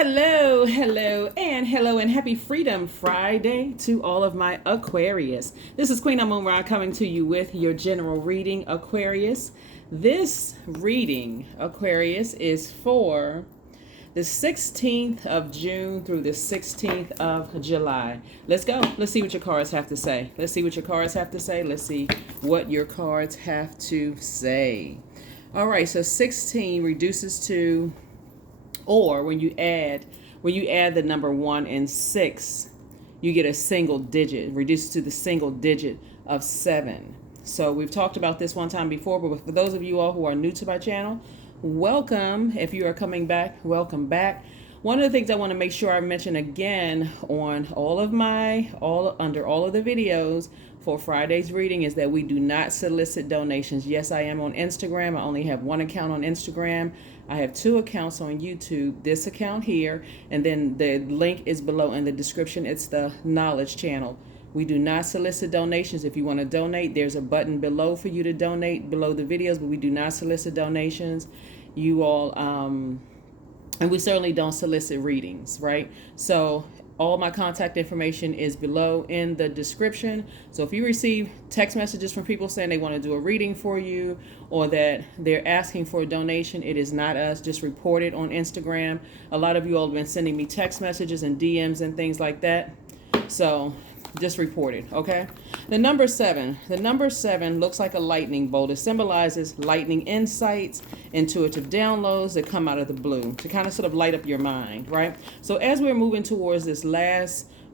Hello, and happy Freedom Friday to all of my Aquarius. This is Queen Amun Ra coming to you with your general reading, Aquarius. This reading, Aquarius, is for the 16th of June through the 16th of July. Let's go. Let's see what your cards have to say. Let's see what your cards have to say. All right, so 16 reduces to, or when you add the number 1 and 6, you get a single digit, reduced to the single digit of 7. So we've talked about this one time before, but for those of you all who are new to my channel, welcome. If you are coming back, welcome back. One of the things I want to make sure I mention again on under all of the videos for Friday's reading is that we do not solicit donations. Yes, I am on Instagram. I only have one account on Instagram. I have 2 accounts on YouTube, this account here, and then the link is below in the description. It's the Knowledge channel. We do not solicit donations. If you want to donate, there's a button below for you to donate below the videos, but we do not solicit donations. You all, and we certainly don't solicit readings, right? So all my contact information is below in the description. So if you receive text messages from people saying they want to do a reading for you or that they're asking for a donation, it is not us. Just report it on Instagram. A lot of you all have been sending me text messages and DMs and things like that. So just report it, okay? The number 7 looks like a lightning bolt. It symbolizes lightning insights, intuitive downloads that come out of the blue to kind of sort of light up your mind, right? So as we're moving towards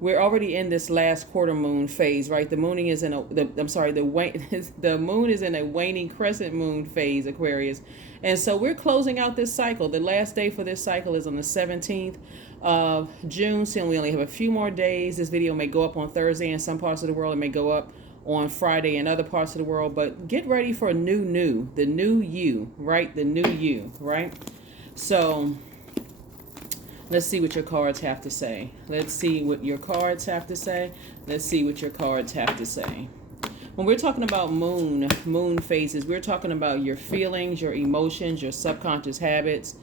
we're already in this last quarter moon phase, right? The moon is in the moon is in a waning crescent moon phase, Aquarius. And so we're closing out this cycle. The last day for this cycle is on the 17th of June. So we only have a few more days. This video may go up on Thursday in some parts of the world. It may go up on Friday in other parts of the world. But get ready for the new you, right? The new you, right? So let's see what your cards have to say. When we're talking about moon phases, we're talking about your feelings, your emotions, your subconscious habits,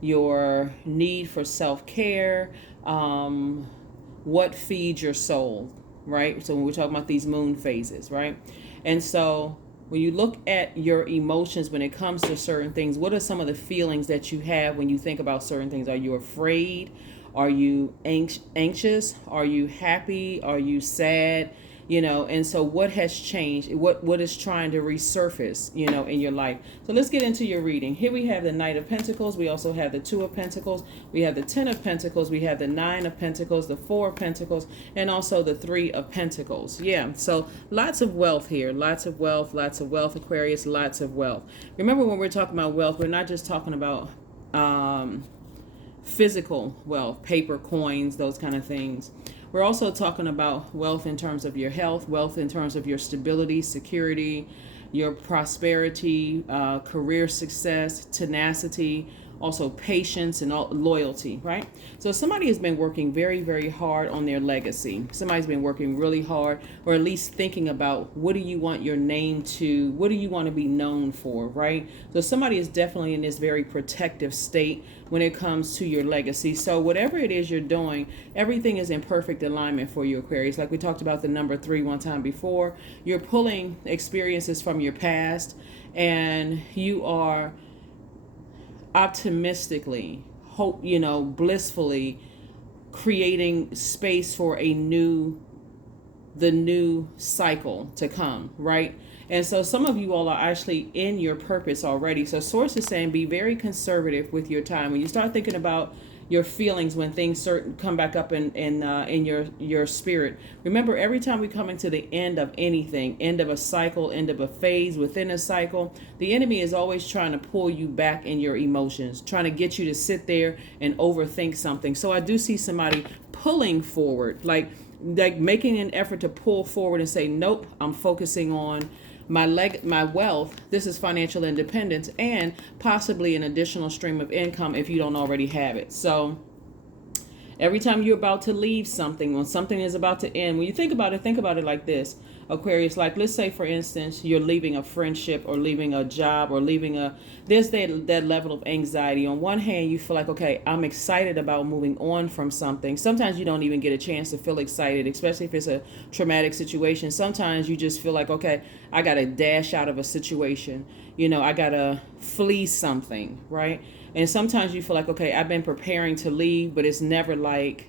your need for self-care, what feeds your soul, right? So when we're talking about these moon phases, right? And so when you look at your emotions when it comes to certain things, what are some of the feelings that you have when you think about certain things? Are you afraid? Are you anxious? Are you happy? Are you sad? And so what has changed? What is trying to resurface, in your life? So let's get into your reading. Here we have the Knight of Pentacles. We also have the 2 of Pentacles. We have the 10 of Pentacles. We have the 9 of Pentacles, the 4 of Pentacles, and also the 3 of Pentacles. Yeah, so lots of wealth here. Lots of wealth, Aquarius, lots of wealth. Remember, when we're talking about wealth, we're not just talking about physical wealth, paper, coins, those kind of things. We're also talking about wealth in terms of your health, wealth in terms of your stability, security, your prosperity, career success, tenacity, also patience and loyalty, right? So somebody has been working very, very hard on their legacy. Somebody's been working really hard, or at least thinking about, what do you want your name to, what do you want to be known for, right? So somebody is definitely in this very protective state when it comes to your legacy. So whatever it is you're doing, everything is in perfect alignment for you, Aquarius. Like we talked about the number 3 one time before. You're pulling experiences from your past, and you are optimistically, blissfully creating space for the new cycle to come, right? And so some of you all are actually in your purpose already. So Source is saying, be very conservative with your time. When you start thinking about your feelings, when things come back up in your spirit, remember, every time we come into the end of anything, end of a cycle, end of a phase within a cycle, the enemy is always trying to pull you back in your emotions, trying to get you to sit there and overthink something. So I do see somebody pulling forward, like making an effort to pull forward and say, nope, I'm focusing on my wealth. This is financial independence and possibly an additional stream of income if you don't already have it. So Every time you're about to leave something, when something is about to end, when you think about it like this, Aquarius. Like, let's say, for instance, you're leaving a friendship or leaving a job or leaving there's that level of anxiety. On one hand, you feel like, okay, I'm excited about moving on from something. Sometimes you don't even get a chance to feel excited, especially if it's a traumatic situation. Sometimes you just feel like, okay, I got to dash out of a situation. I got to flee something, right? And sometimes you feel like, okay, I've been preparing to leave, but it's never like,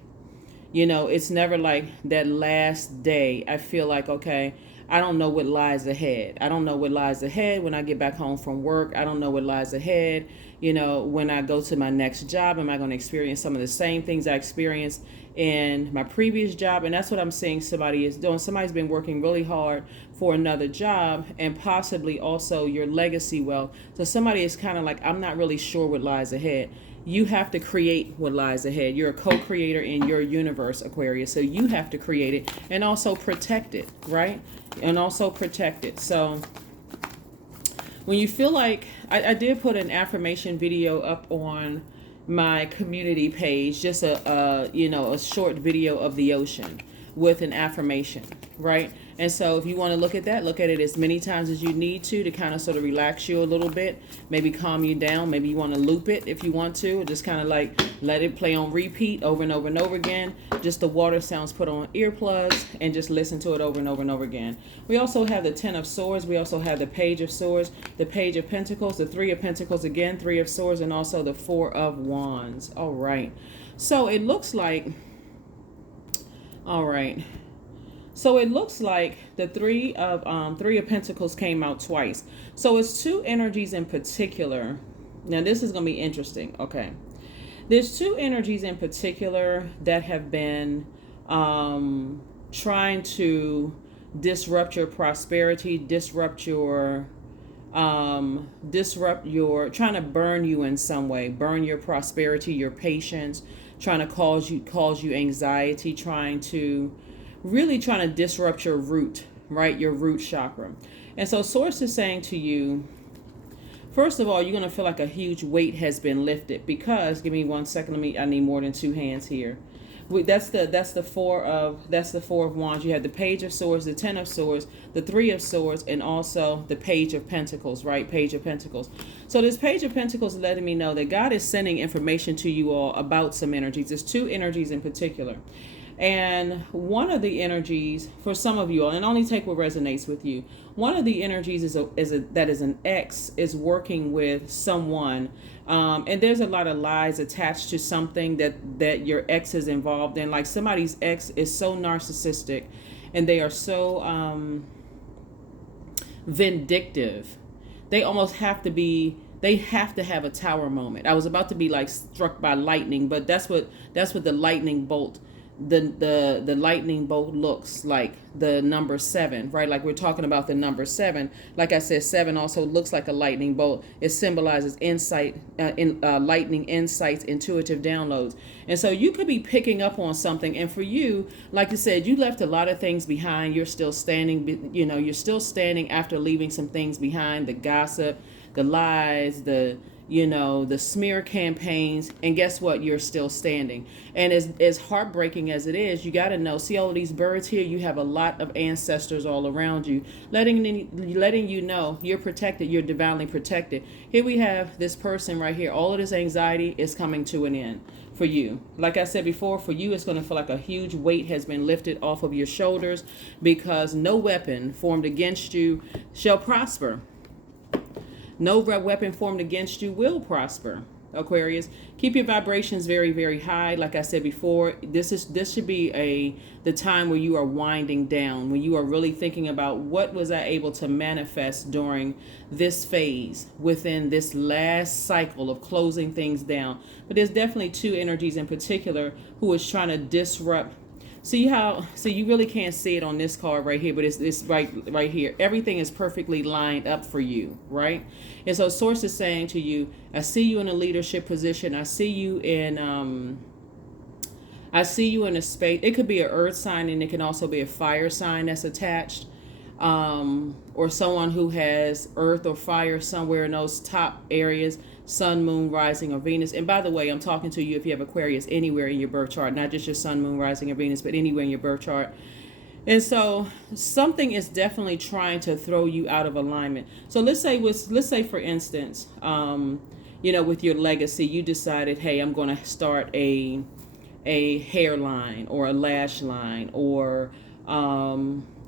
it's never like that last day. I feel like, okay, I don't know what lies ahead. I don't know what lies ahead when I get back home from work. I don't know what lies ahead, when I go to my next job. Am I going to experience some of the same things I experienced in my previous job? And that's what I'm seeing somebody is doing. Somebody's been working really hard for another job and possibly also your legacy wealth. So somebody is kind of like, I'm not really sure what lies ahead. You have to create what lies ahead. You're a co-creator in your universe, Aquarius. So you have to create it and also protect it, right? And also protect it. So when you feel like, I did put an affirmation video up on my community page, just a short video of the ocean with an affirmation, right? And so if you want to look at that, look at it as many times as you need to kind of sort of relax you a little bit, maybe calm you down. Maybe you want to loop it if you want to, or just kind of like let it play on repeat over and over and over again. Just the water sounds put on earplugs and just listen to it over and over and over again. We also have the 10 of Swords. We also have the Page of Swords, the Page of Pentacles, the 3 of Pentacles again, 3 of Swords, and also the 4 of Wands. All right. So it looks like, all right. So it looks like the 3 of Pentacles came out twice. So it's two energies in particular. Now this is going to be interesting. Okay. There's two energies in particular that have been trying to disrupt your prosperity, disrupt your trying to burn you in some way, burn your prosperity, your patience, trying to cause you anxiety, trying to disrupt your root, right? Your root chakra. And so Source is saying to you, first of all, you're going to feel like a huge weight has been lifted because, give me 1 second. I need more than 2 hands here. That's the 4 of Wands. You have the Page of Swords, the 10 of Swords, the 3 of Swords, and also the Page of Pentacles, right? Page of Pentacles. So this Page of Pentacles is letting me know that God is sending information to you all about some energies. There's 2 energies in particular. And one of the energies for some of you all, and only take what resonates with you. One of the energies is an ex is working with someone, and there's a lot of lies attached to something that your ex is involved in. Like somebody's ex is so narcissistic, and they are so vindictive. They almost have to be. They have to have a tower moment. I was about to be like struck by lightning, but that's what the lightning bolt. The lightning bolt looks like the number 7, right? Like we're talking about the number 7. Like I said, 7 also looks like a lightning bolt. It symbolizes insight, lightning insights, intuitive downloads. And so you could be picking up on something. And for you, like you said, you left a lot of things behind. You're still standing, you're still standing after leaving some things behind, the gossip, the lies, the smear campaigns, and guess what? You're still standing. And as heartbreaking as it is, you got to know, see all of these birds here, you have a lot of ancestors all around you, letting you know you're protected, you're divinely protected. Here we have this person right here. All of this anxiety is coming to an end for you. Like I said before, for you, it's going to feel like a huge weight has been lifted off of your shoulders because no weapon formed against you shall prosper. No weapon formed against you will prosper, Aquarius. Keep your vibrations very, very high. Like I said before, this should be the time where you are winding down, when you are really thinking about what was I able to manifest during this phase, within this last cycle of closing things down. But there's definitely 2 energies in particular who is trying to disrupt. So you really can't see it on this card right here, but it's right here. Everything is perfectly lined up for you, right? And so Source is saying to you, I see you in a leadership position. I see you in a space. It could be an earth sign, and it can also be a fire sign that's attached, or someone who has earth or fire somewhere in those top areas. sun, moon, rising, or Venus. And by the way, I'm talking to you if you have Aquarius anywhere in your birth chart, not just your sun, moon, rising, or Venus, but anywhere in your birth chart. And so something is definitely trying to throw you out of alignment. So let's say for instance, with your legacy, you decided, hey, I'm going to start a hairline or a lash line, or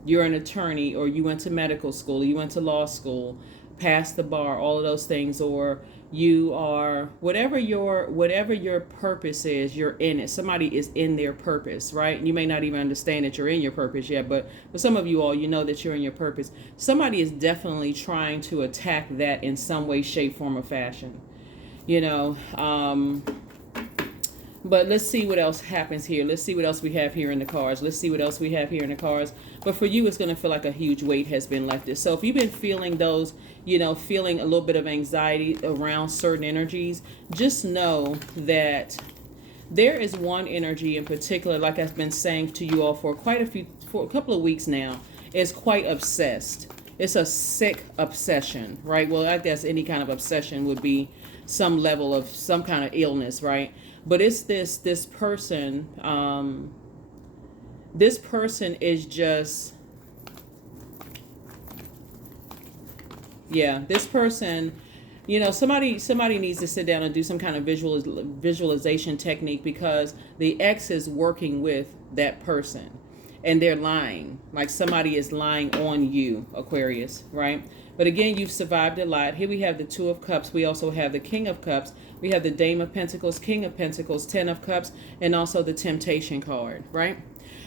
you're an attorney, or you went to medical school, or you went to law school, passed the bar, all of those things, or you are whatever your purpose is, you're in it. Somebody is in their purpose, right? You may not even understand that you're in your purpose yet, but for some of you all, you know that you're in your purpose. Somebody is definitely trying to attack that in some way, shape, form, or fashion. But let's see what else happens here. Let's see what else we have here in the cards. But for you, it's going to feel like a huge weight has been lifted. So if you've been feeling those, feeling a little bit of anxiety around certain energies, just know that there is one energy in particular, like I've been saying to you all for a couple of weeks now, is quite obsessed. It's a sick obsession, right? Well, I guess any kind of obsession would be some level of some kind of illness, right? But it's this person. This person is just, this person, somebody needs to sit down and do some kind of visualization technique, because the ex is working with that person and they're lying. Like somebody is lying on you, Aquarius, right? But again, you've survived a lot. Here we have the Two of Cups. We also have the King of Cups. We have the Dame of Pentacles, King of Pentacles, Ten of Cups, and also the Temptation card, right?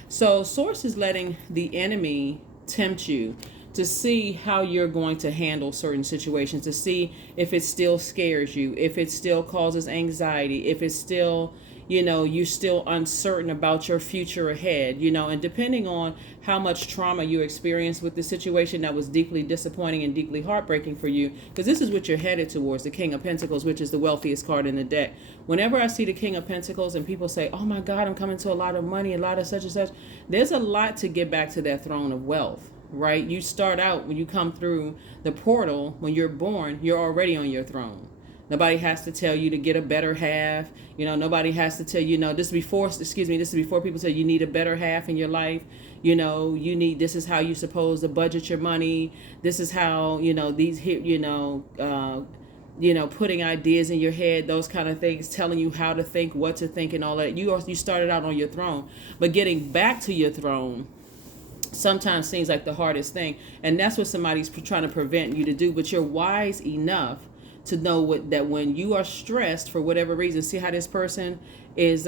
So Source is letting the enemy tempt you to see how you're going to handle certain situations, to see if it still scares you, if it still causes anxiety, if it's still, you're still uncertain about your future ahead, and depending on how much trauma you experienced with the situation that was deeply disappointing and deeply heartbreaking for you, because this is what you're headed towards, the King of Pentacles, which is the wealthiest card in the deck. Whenever I see the King of Pentacles and people say, oh my God, I'm coming to a lot of money, a lot of such and such, there's a lot to get back to that throne of wealth, right? You start out, when you come through the portal, when you're born, you're already on your throne. Nobody has to tell you to get a better half. Nobody has to tell you, this is before people say you need a better half in your life. This is how you're supposed to budget your money. This is how, putting ideas in your head, those kind of things, telling you how to think, what to think, and all that. You started out on your throne, but getting back to your throne sometimes seems like the hardest thing. And that's what somebody's trying to prevent you to do. But you're wise enough to know that when you are stressed for whatever reason, see how this person is,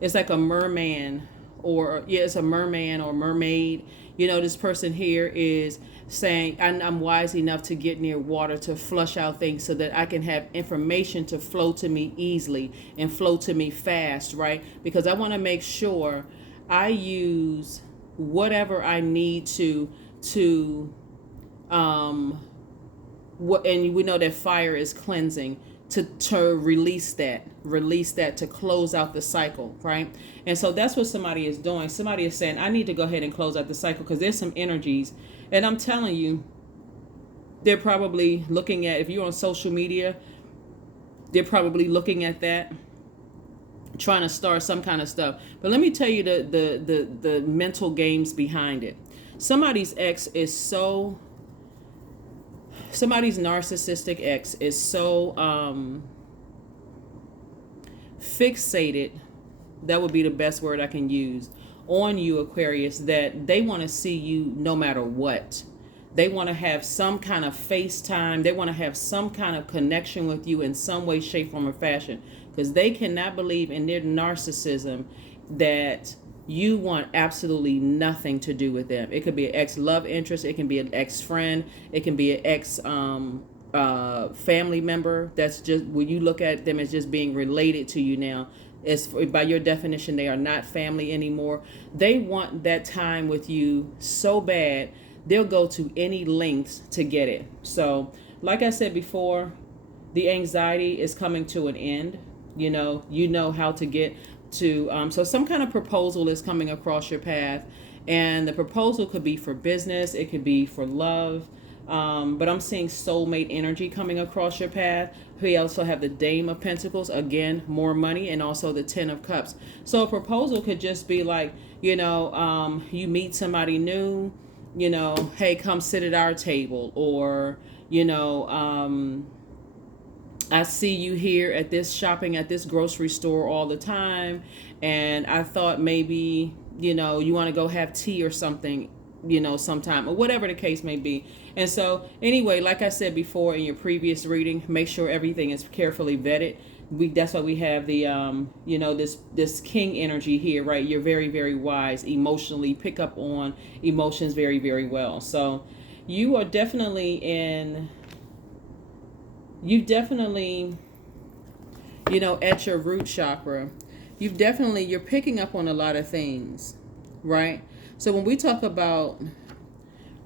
it's like a merman, or it's a merman or mermaid. This person here is saying, I'm wise enough to get near water to flush out things so that I can have information to flow to me easily and flow to me fast, right? Because I want to make sure I use whatever I need to and we know that fire is cleansing, to release that to close out the cycle, right? And so that's what somebody is doing. Somebody is saying, I need to go ahead and close out the cycle, because there's some energies, and I'm telling you, they're probably looking at, if you're on social media, they're probably looking at that, trying to start some kind of stuff. But let me tell you the mental games behind it. Somebody's narcissistic ex is so fixated, that would be the best word I can use, on you, Aquarius, that they want to see you no matter what. They want to have some kind of FaceTime. They want to have some kind of connection with you in some way, shape, form, or fashion, because they cannot believe in their narcissism that you want absolutely nothing to do with them. It could be an ex-love interest. It can be an ex-friend. It can be an ex-family member. That's just, when you look at them as just being related to you now, as by your definition, they are not family anymore. They want that time with you so bad, they'll go to any lengths to get it. So, like I said before, the anxiety is coming to an end. You know how to get to, so some kind of proposal is coming across your path, and the proposal could be for business, it could be for love, But I'm seeing soulmate energy coming across your path. We also have the Dame of Pentacles, again, more money, and also the Ten of Cups. So a proposal could just be like, you know, you meet somebody new, you know, hey, come sit at our table, or, you know, I see you here at this shopping at this grocery store all the time, and I thought maybe, you know, you want to go have tea or something, you know, sometime, or whatever the case may be. And so anyway, like I said before in your previous reading, make sure everything is carefully vetted. That's why we have the you know, this king energy here, right? You're very, very wise, emotionally pick up on emotions very, very well. So you are definitely you know, at your root chakra, you're picking up on a lot of things, right? So when we talk about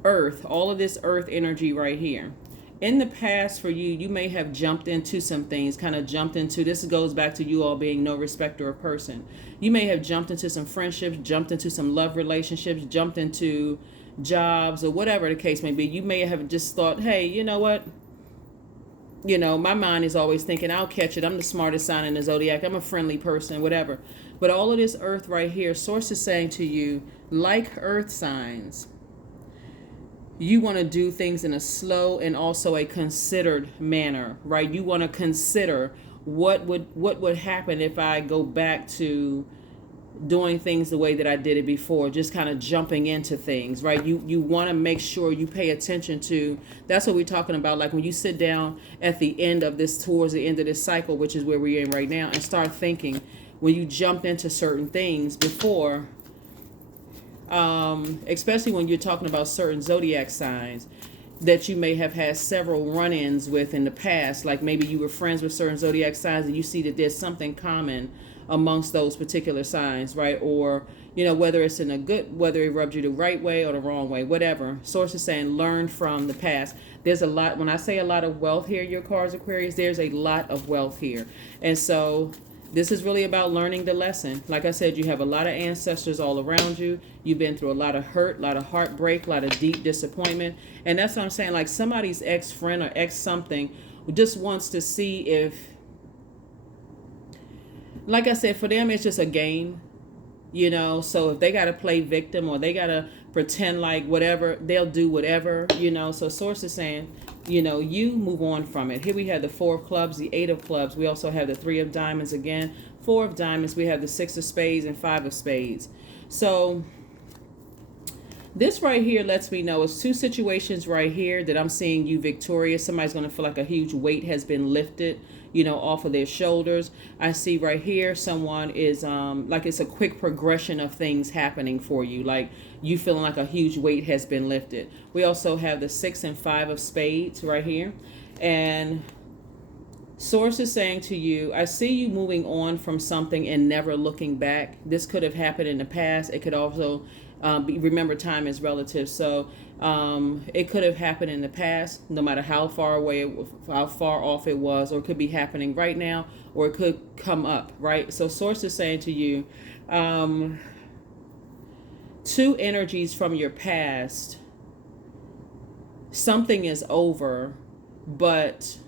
earth, all of this earth energy right here, in the past for you, you may have jumped into some things, this goes back to you all being no respecter of person. You may have jumped into some friendships, jumped into some love relationships, jumped into jobs, or whatever the case may be. You may have just thought, hey, you know what? You know, my mind is always thinking, I'll catch it. I'm the smartest sign in the Zodiac. I'm a friendly person, whatever. But all of this earth right here, Source is saying to you, like earth signs, you want to do things in a slow and also a considered manner, right? You want to consider what would happen if I go back to doing things the way that I did it before, just kind of jumping into things, right? You want to make sure you pay attention to, that's what we're talking about. Like when you sit down at the end of this, towards the end of this cycle, which is where we're in right now, and start thinking, when you jumped into certain things before, especially when you're talking about certain zodiac signs that you may have had several run-ins with in the past, like maybe you were friends with certain zodiac signs and you see that there's something common amongst those particular signs, right? Or, you know, whether it's in a good, whether it rubbed you the right way or the wrong way, whatever. Source is saying learn from the past. There's a lot, when I say a lot of wealth here, your cards, Aquarius, there's a lot of wealth here. And so this is really about learning the lesson. Like I said, you have a lot of ancestors all around you. You've been through a lot of hurt, a lot of heartbreak, a lot of deep disappointment. And that's what I'm saying, like somebody's ex-friend or ex-something just wants to see if, like I said, for them, it's just a game, you know. So if they got to play victim or they got to pretend like whatever, they'll do whatever, you know. So Source is saying, you know, you move on from it. Here we have the Four of Clubs, the Eight of Clubs. We also have the Three of Diamonds again, Four of Diamonds. We have the Six of Spades and Five of Spades. So this right here lets me know it's two situations right here that I'm seeing you victorious. Somebody's going to feel like a huge weight has been lifted, you know, off of their shoulders. I see right here someone is like it's a quick progression of things happening for you, like you feeling like a huge weight has been lifted. We also have the Six and Five of Spades right here, and Source is saying to you, I see you moving on from something and never looking back. This could have happened in the past. It could also remember, time is relative. So it could have happened in the past, no matter how far away, how far off it was, or it could be happening right now, or it could come up, right? So Source is saying to you, two energies from your past, something is over, but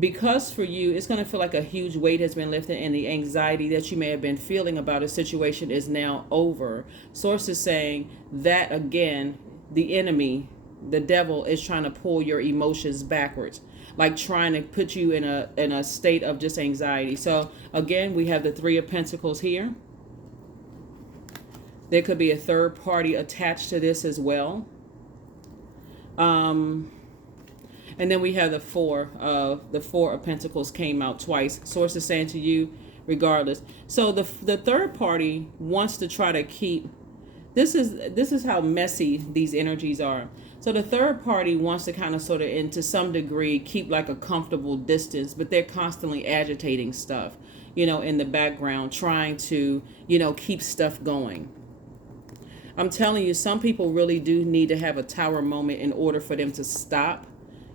because for you, it's going to feel like a huge weight has been lifted and the anxiety that you may have been feeling about a situation is now over. Source is saying that, again, the enemy, the devil, is trying to pull your emotions backwards, like trying to put you in a state of just anxiety. So again, we have the Three of Pentacles here. There could be a third party attached to this as well. And then we have the Four of Pentacles came out twice. Source is saying to you, regardless. So the third party wants to try to keep, this is how messy these energies are. So the third party wants to kind of sort of, and to some degree, keep like a comfortable distance, but they're constantly agitating stuff, you know, in the background, trying to, you know, keep stuff going. I'm telling you, some people really do need to have a tower moment in order for them to stop,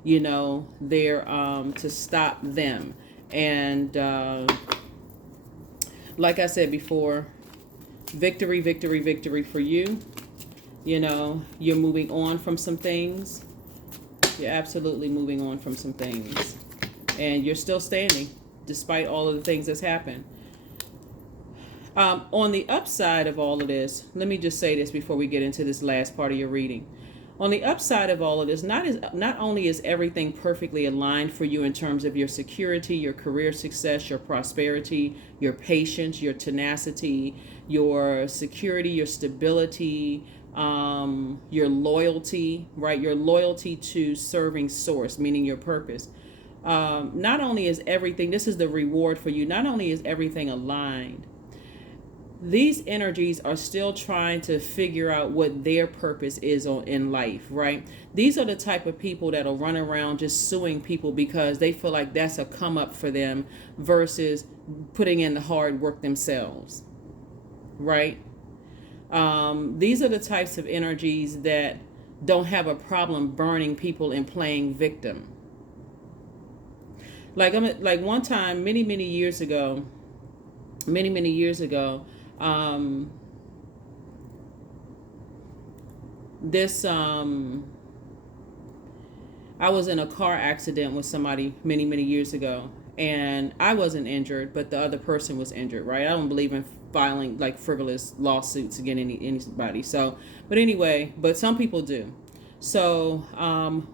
you know, their to stop them. And like I said before, victory, victory, victory for you. You know, you're moving on from some things. You're absolutely moving on from some things. And you're still standing despite all of the things that's happened. On the upside of all of this, let me just say this before we get into this last part of your reading. On the upside of all of this, not only is everything perfectly aligned for you in terms of your security, your career success, your prosperity, your patience, your tenacity, your security, your stability, your loyalty, right? Your loyalty to serving source, meaning your purpose. Not only is everything, this is the reward for you, not only is everything aligned, these energies are still trying to figure out what their purpose is in life, right? These are the type of people that'll run around just suing people because they feel like that's a come up for them versus putting in the hard work themselves, right? These are the types of energies that don't have a problem burning people and playing victim. Like one time, many years ago, this I was in a car accident with somebody many years ago, and I wasn't injured, but the other person was injured, right? I don't believe in filing like frivolous lawsuits against anybody. So, but anyway, but some people do. So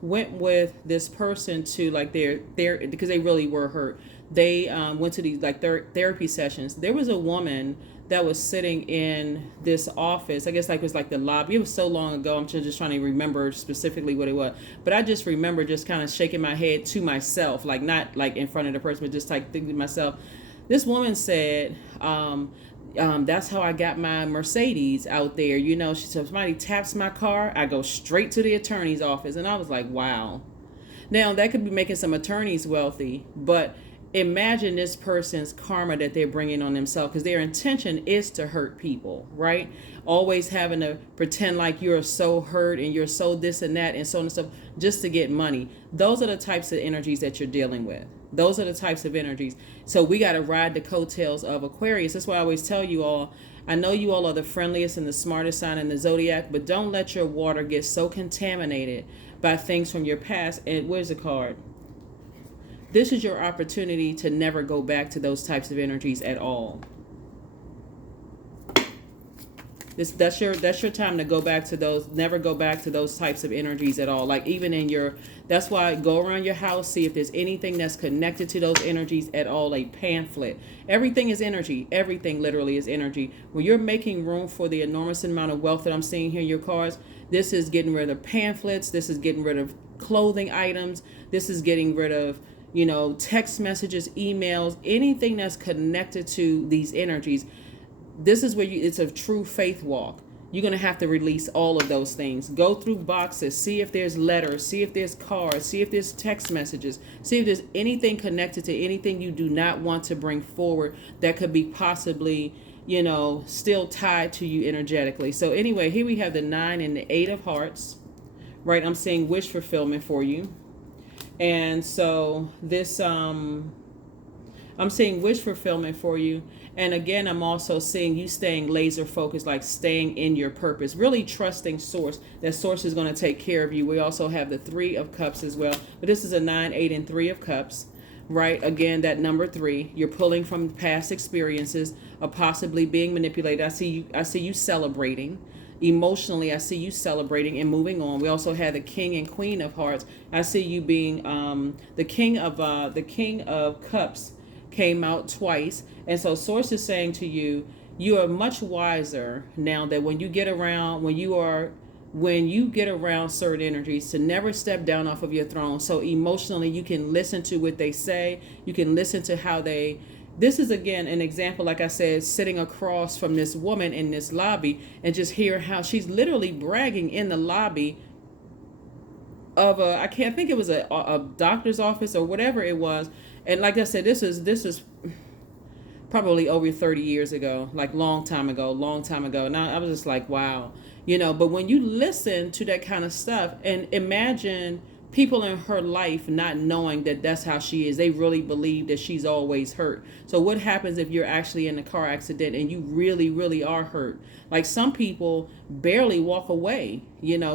went with this person to like their because they really were hurt. They went to these like therapy sessions. There was a woman that was sitting in this office. I guess like it was like the lobby. It was so long ago. I'm just trying to remember specifically what it was. But I just remember just kind of shaking my head to myself, like not like in front of the person, but just like thinking to myself. This woman said, that's how I got my Mercedes out there. You know, she said, if somebody taps my car, I go straight to the attorney's office. And I was like, wow. Now, that could be making some attorneys wealthy, but imagine this person's karma that they're bringing on themselves, because their intention is to hurt people, right? Always having to pretend like you're so hurt and you're so this and that and so on and stuff just to get money. Those are the types of energies that you're dealing with. Those are the types of energies. So we got to ride the coattails of Aquarius. That's why I always tell you all, I know you all are the friendliest and the smartest sign in the Zodiac, but don't let your water get so contaminated by things from your past. And where's the card? This is your opportunity to never go back to those types of energies at all. That's your time to go back to those, never go back to those types of energies at all. Like even in your, that's why go around your house, see if there's anything that's connected to those energies at all, a pamphlet. Everything is energy. Everything literally is energy. When you're making room for the enormous amount of wealth that I'm seeing here in your cards, this is getting rid of pamphlets. This is getting rid of clothing items. This is getting rid of, you know, text messages, emails, anything that's connected to these energies. This is where it's a true faith walk. You're going to have to release all of those things. Go through boxes, see if there's letters, see if there's cards, see if there's text messages, see if there's anything connected to anything you do not want to bring forward that could be possibly, you know, still tied to you energetically. So anyway, here we have the 9 and the 8 of hearts, right? I'm seeing wish fulfillment for you. And so this, I'm seeing wish fulfillment for you. And again, I'm also seeing you staying laser focused, like staying in your purpose, really trusting source, that source is going to take care of you. We also have the 3 of cups as well, but this is a 9, 8, and 3 of cups, right? Again, that number 3, you're pulling from past experiences of possibly being manipulated. I see you celebrating. Emotionally, I see you celebrating and moving on. We also have the King and Queen of Hearts. I see you being the King of Cups came out twice. And so source is saying to you, you are much wiser now that when you get around certain energies, to never step down off of your throne. So emotionally, you can listen to what they say. You can listen to how they, this is again an example, like I said, sitting across from this woman in this lobby and just hear how she's literally bragging in the lobby of I can't think it was a doctor's office or whatever it was. And like I said, this is probably over 30 years ago, like long time ago. Now I was just like, wow, you know, but when you listen to that kind of stuff and imagine people in her life not knowing that that's how she is. They really believe that she's always hurt. So what happens if you're actually in a car accident and you really, really are hurt? Like some people barely walk away,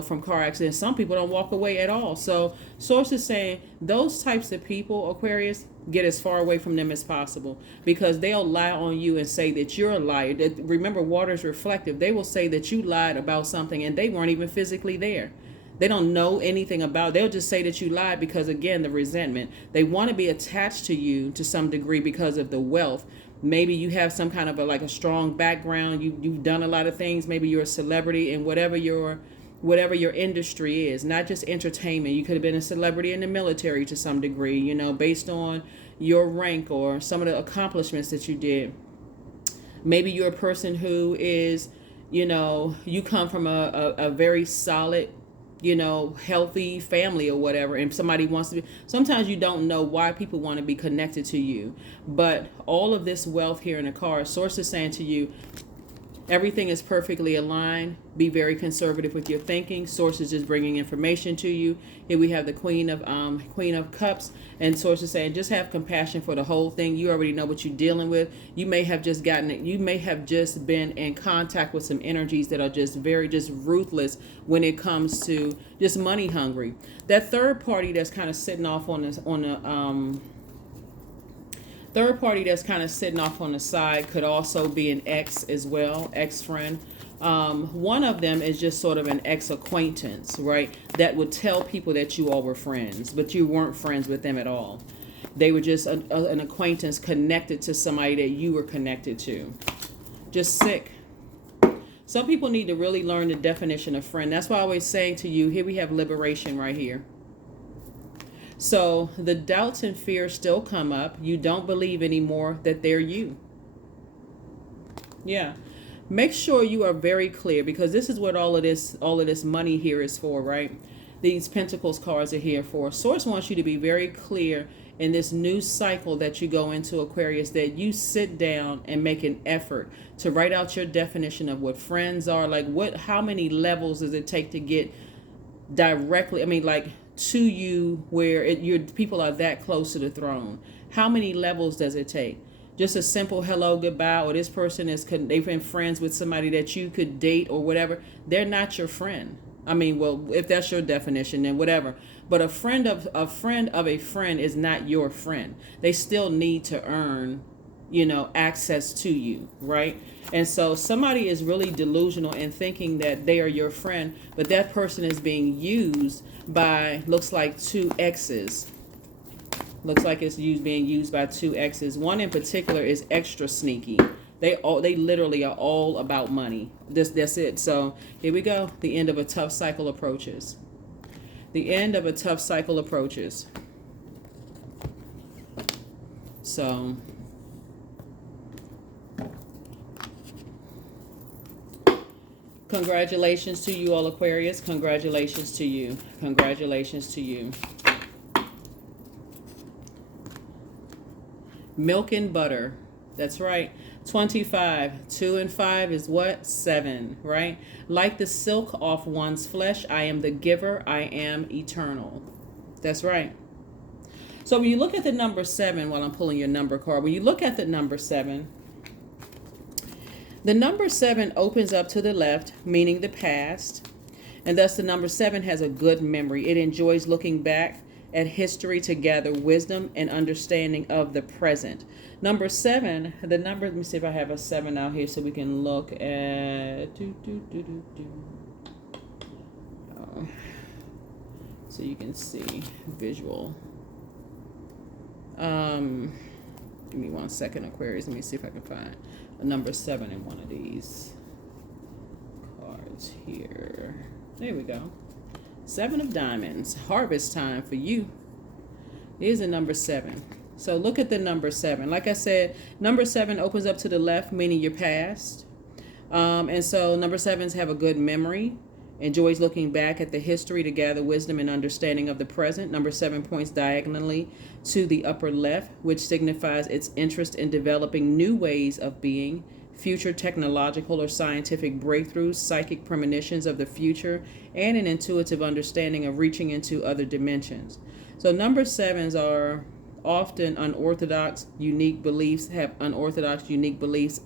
from car accidents. Some people don't walk away at all. So source is saying those types of people, Aquarius, get as far away from them as possible, because they'll lie on you and say that you're a liar. Remember, water is reflective. They will say that you lied about something and they weren't even physically there. They don't know anything about it. They'll just say that you lied because, again, the resentment. They want to be attached to you to some degree because of the wealth. Maybe you have some kind of a strong background. You've done a lot of things. Maybe you're a celebrity in whatever your industry is, not just entertainment. You could have been a celebrity in the military to some degree, based on your rank or some of the accomplishments that you did. Maybe you're a person who is, you come from a very solid, healthy family or whatever, and somebody wants to be, sometimes you don't know why people want to be connected to you. But all of this wealth here in the card, source is saying to you, everything is perfectly aligned. Be very conservative with your thinking. Source is just bringing information to you. Here we have the Queen of Cups, and Source is saying just have compassion for the whole thing. You already know what you're dealing with. You may have just been in contact with some energies that are just ruthless when it comes to just money hungry. That third party that's kind of sitting off on the third party that's kind of sitting off on the side could also be an ex as well, ex-friend. One of them is just sort of an ex-acquaintance, right? That would tell people that you all were friends, but you weren't friends with them at all. They were just an acquaintance connected to somebody that you were connected to. Just sick. Some people need to really learn the definition of friend. That's why I always saying to you, here we have liberation right here. So the doubts and fears still come up. You don't believe anymore that they're you. Yeah. Make sure you are very clear, because this is what all of this money here is for, right? These Pentacles cards are here for. Source wants you to be very clear in this new cycle that you go into, Aquarius, that you sit down and make an effort to write out your definition of what friends are. Like how many levels does it take to get directly, to you, where your people are that close to the throne? How many levels does it take? Just a simple hello, goodbye, or this person they've been friends with somebody that you could date or whatever. They're not your friend. Well, if that's your definition, then whatever. But a friend of a friend is not your friend. They still need to earn, access to you, right? And so somebody is really delusional in thinking that they are your friend, but that person is being used by, looks like, two exes. Looks like it's being used by two exes. One in particular is extra sneaky. They literally are all about money. That's it. So here we go. The end of a tough cycle approaches. The end of a tough cycle approaches. So congratulations to you all, Aquarius. Congratulations to you. Congratulations to you. Milk and butter. That's right. 25. 2 and 5 is what? 7, right? Like the silk off one's flesh, I am the giver. I am eternal. That's right. So when you look at the number 7, while I'm pulling your number card, when you look at the number 7, the number 7 opens up to the left, meaning the past. And thus the number 7 has a good memory. It enjoys looking back at history to gather wisdom and understanding of the present. Number 7, the number, let me see if I have a 7 out here so we can look at, so you can see visual. Give me 1 second, Aquarius. Let me see if I can find a number 7 in one of these cards here. There we go. 7 of diamonds. Harvest time for you. Here's a number 7. So look at the number 7. Like I said, number 7 opens up to the left, meaning your past. And so number 7s have a good memory. Enjoys looking back at the history to gather wisdom and understanding of the present. Number 7 points diagonally to the upper left, which signifies its interest in developing new ways of being, future technological or scientific breakthroughs, psychic premonitions of the future, and an intuitive understanding of reaching into other dimensions. So number sevens are often unorthodox, unique beliefs, have unorthodox, unique beliefs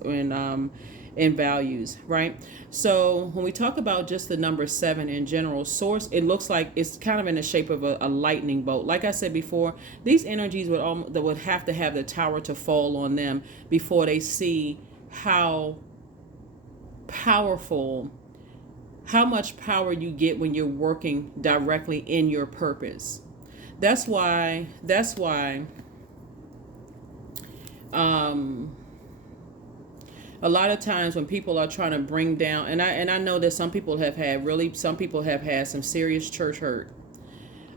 and values, right? So when we talk about just the number seven in general, source, it looks like it's kind of in the shape of a lightning bolt. Like I said before, these energies would have to have the tower to fall on them before they see how powerful, how much power you get when you're working directly in your purpose. That's why a lot of times when people are trying to bring down, and I know that some people have had some serious church hurt.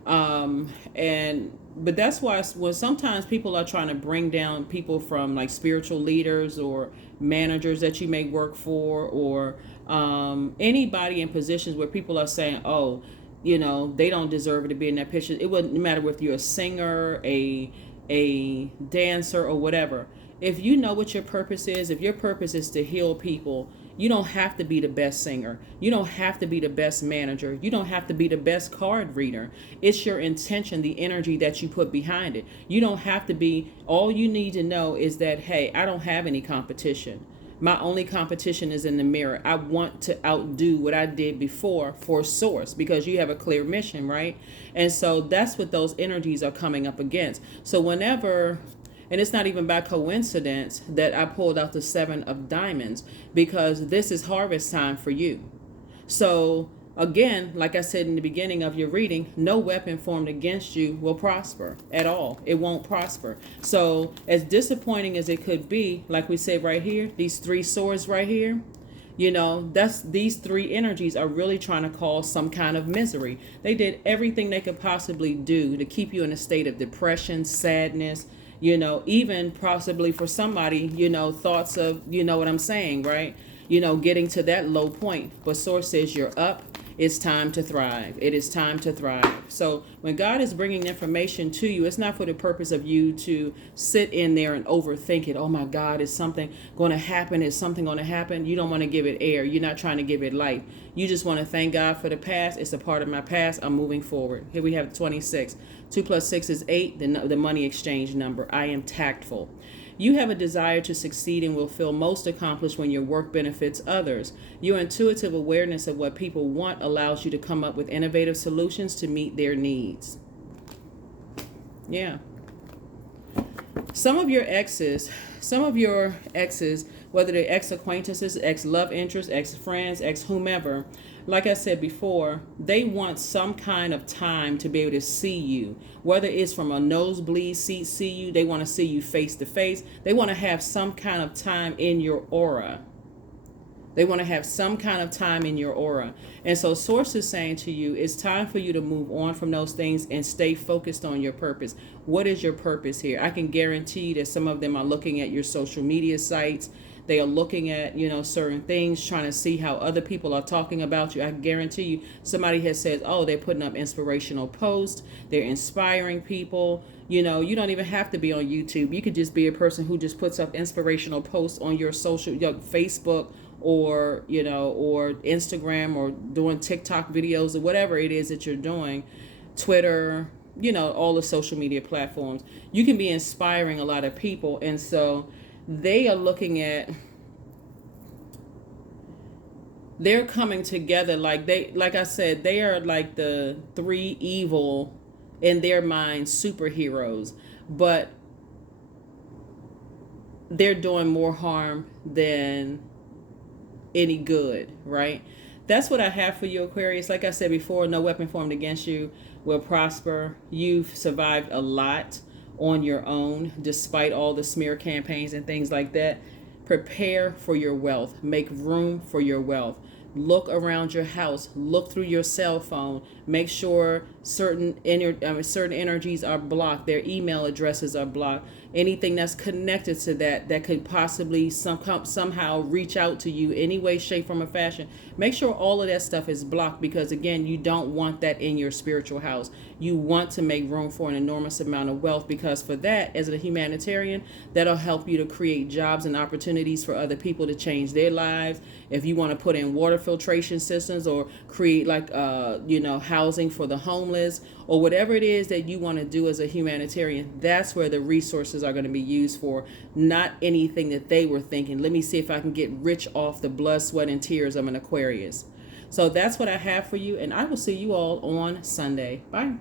But that's why when sometimes people are trying to bring down people from like spiritual leaders or managers that you may work for, or anybody in positions where people are saying, oh, they don't deserve to be in that position. It wouldn't matter if you're a singer, a dancer, or whatever. If you know what your purpose is, if your purpose is to heal people, you don't have to be the best singer. You don't have to be the best manager. You don't have to be the best card reader. It's your intention, the energy that you put behind it. You don't have to be, all you need to know is that, hey, I don't have any competition. My only competition is in the mirror. I want to outdo what I did before for source, because you have a clear mission, right? And so that's what those energies are coming up against. So whenever, and it's not even by coincidence that I pulled out the seven of diamonds, because this is harvest time for you. So again, like I said in the beginning of your reading, no weapon formed against you will prosper at all. It won't prosper. So as disappointing as it could be, like we said right here, these three swords right here, these three energies are really trying to cause some kind of misery. They did everything they could possibly do to keep you in a state of depression, sadness, even possibly for somebody, thoughts of, what I'm saying, right? Getting to that low point. But source says you're up. It's time to thrive. It is time to thrive. So when God is bringing information to you, it's not for the purpose of you to sit in there and overthink it. Oh my God, is something going to happen? Is something going to happen? You don't want to give it air. You're not trying to give it life. You just want to thank God for the past. It's a part of my past. I'm moving forward. Here we have 26. 2 plus 6 is 8, the money exchange number. I am tactful. You have a desire to succeed and will feel most accomplished when your work benefits others. Your intuitive awareness of what people want allows you to come up with innovative solutions to meet their needs. Yeah. Some of your exes, whether they're ex-acquaintances, ex-love interests, ex-friends, ex-whomever, like I said before, they want some kind of time to be able to see you. Whether it's from a nosebleed seat, see you, they want to see you face to face. They want to have some kind of time in your aura. They want to have some kind of time in your aura. And so Source is saying to you, it's time for you to move on from those things and stay focused on your purpose. What is your purpose here? I can guarantee that some of them are looking at your social media sites. They are looking at, certain things, trying to see how other people are talking about you. I guarantee you somebody has said, oh, they're putting up inspirational posts. They're inspiring people. You don't even have to be on YouTube. You could just be a person who just puts up inspirational posts on your Facebook or Instagram, or doing TikTok videos, or whatever it is that you're doing, Twitter, all the social media platforms. You can be inspiring a lot of people. And so they are looking at, they're coming together like I said, they are like the three evil, in their minds, superheroes, but they're doing more harm than any good, right? That's what I have for you, Aquarius. Like I said before, no weapon formed against you will prosper. You've survived a lot on your own, despite all the smear campaigns and things like that. Prepare for your wealth. Make room for your wealth. Look around your house. Look through your cell phone. Make sure certain certain energies are blocked. Their email addresses are blocked. Anything that's connected to that could possibly somehow reach out to you any way, shape, form, or fashion. Make sure all of that stuff is blocked, because again, you don't want that in your spiritual house. You want to make room for an enormous amount of wealth, because for that, as a humanitarian, that'll help you to create jobs and opportunities for other people to change their lives. If you want to put in water filtration systems, or create like housing for the homeless, or whatever it is that you want to do as a humanitarian, that's where the resources are going to be used for, not anything that they were thinking, let me see if I can get rich off the blood, sweat, and tears of an Aquarius. So that's what I have for you, and I will see you all on Sunday. Bye.